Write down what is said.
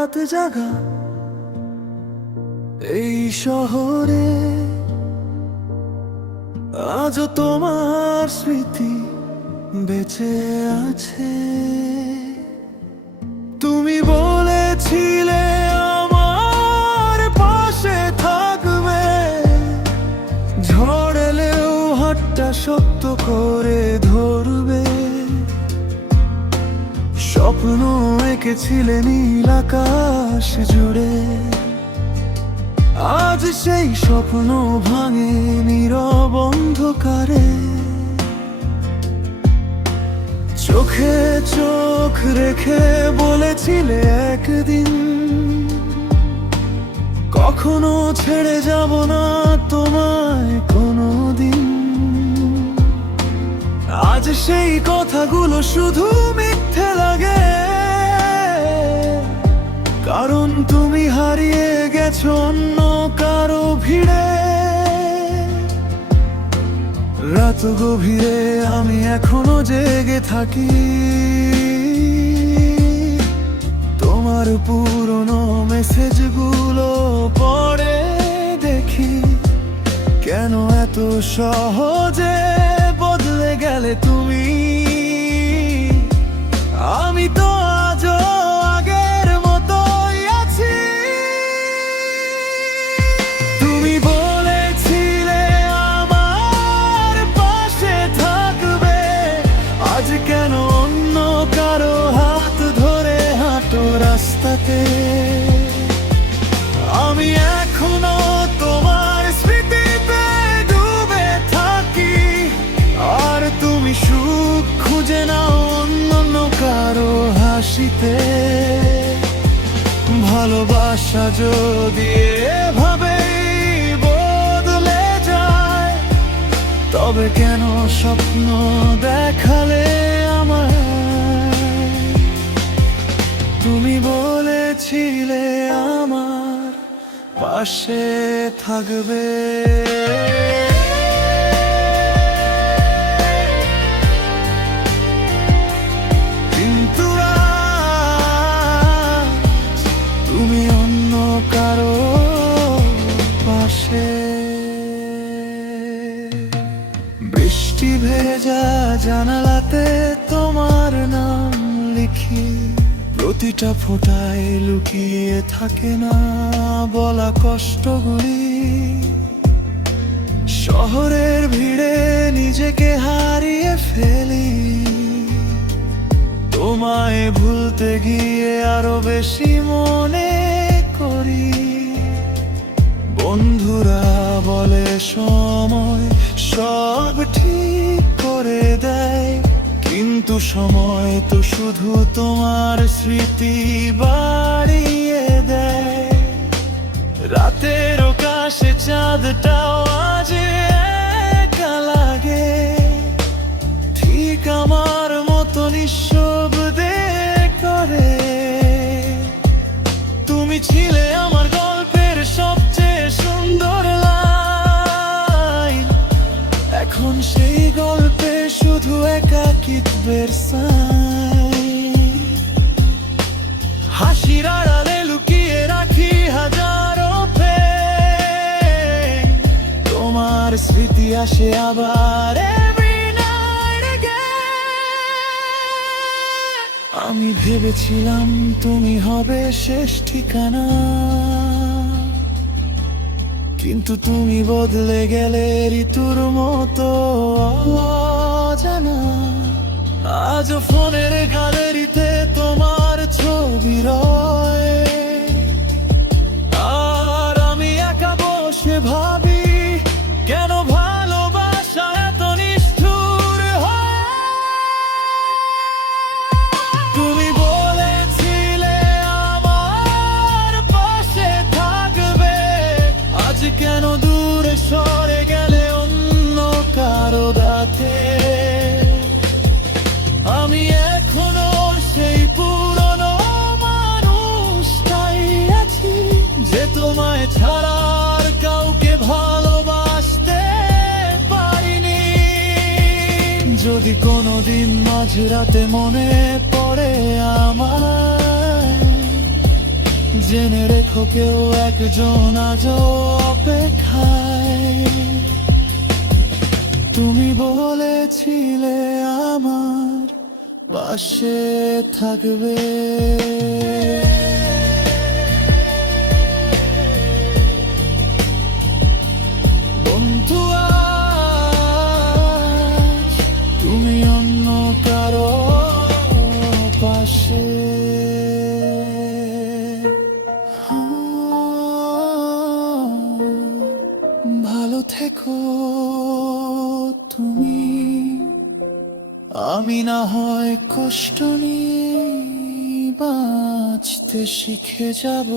রাত জাগা এই শহরে আজও তোমার স্মৃতি বেঁচে আছে। তুমি বলেছিলে আমার পাশে থাকবে, ঝড় এলেও হাতটা শক্ত করে ধরবে। স্বপ্ন এঁকেছিলে নীল আকাশ জুড়ে, আজ সেই স্বপ্ন ভাঙে নীরব অন্ধকারে। চোখে চোখ রেখে বলেছিলে একদিন, কখনো ছেড়ে যাব না তোমায় কোনোদিন। আজ সেই কথাগুলো শুধু মিথ্যে লাগে, কারণ তুমি হারিয়ে গেছো অন্য কারো ভিড়ে। রাত গভীরে আমি এখনো জেগে থাকি, তোমার পুরনো মেসেজগুলো পড়ে দেখি। কেন এত সহজে বদলে গেলে তুমি, আমি তো আজও আগের মতোই আছি। তুমি বলেছিলে আমার পাশে থাকবে, আজ কেন অন্য কারো হাত ধরে হাঁটো রাস্তাতে। আমি এখনো তোমার স্মৃতিতে ডুবে থাকি, আর তুমি সুখ খুঁজে নাও অন্য কারো হাসিতে। ভালোবাসা যদি এভাবেই বদলে যায়, তবে কেন স্বপ্ন দেখালে আমায়? তুমি বলেছিলে আমার পাশে থাকবে। কিন্তু আজ তুমি অন্য কারো পাশে। বৃষ্টি ভেজা জানালাতে তোমার নাম লিখি, প্রতিটা ফোঁটায় লুকিয়ে থাকে না বলা কষ্টগুলি। শহরের ভিড়ে নিজেকে হারিয়ে ফেলি, তোমায় ভুলতে গিয়ে আরো বেশি মনে করি। বন্ধুরা বলে সময় সব ঠিক করে দেয়, কিন্তু সময় তো শুধু তোমার স্মৃতি বাড়িয়ে দেয়। রাতের আকাশে চাঁদটাও আজ একা লাগে, ঠিক আমার মতো নিঃশব্দে করে। তুমি ছিলে আমার গল্পের সবচেয়ে সুন্দর লাইন, এখন সেই গল্পে শুধু একাকিত্বের সাইন। হাসির আড়ালে লুকিয়ে রাখি হাজারো পেন, তোমার স্মৃতি আসে আবার every night again। আমি ভেবেছিলাম তুমি হবে শেষ ঠিকানা, কিন্তু তুমি বদলে গেলে ঋতুর মতো অজানা। আজও ফোনের গ্যালারিতে তোমার ছবি রয়, আর আমি একা বসে ভাবি কেন ভালোবাসা এত নিষ্ঠুর হয়। তুমি বলেছিলে আমার পাশে থাকবে, আজ কেন দূরে সরে গেলে অন্য কারো রাতে। আমি এখনো সেই পুরনো মানুষটাই আছি, যে তোমায় ছাড়া আর কাউকে ভালোবাসতে পারিনি। যদি কোনোদিন মাঝরাতে মনে পড়ে আমায়, জেনে রেখো কেউ একজন আজ অপেক্ষায়। তুমি বলেছিলে আমার পাশে থাকবে। বন্ধু আজ তুমি অন্য কারো পাশে। ভালো থেকো তুমি, আমি না হয় কষ্ট নিয়ে বাঁচতে শিখে যাব।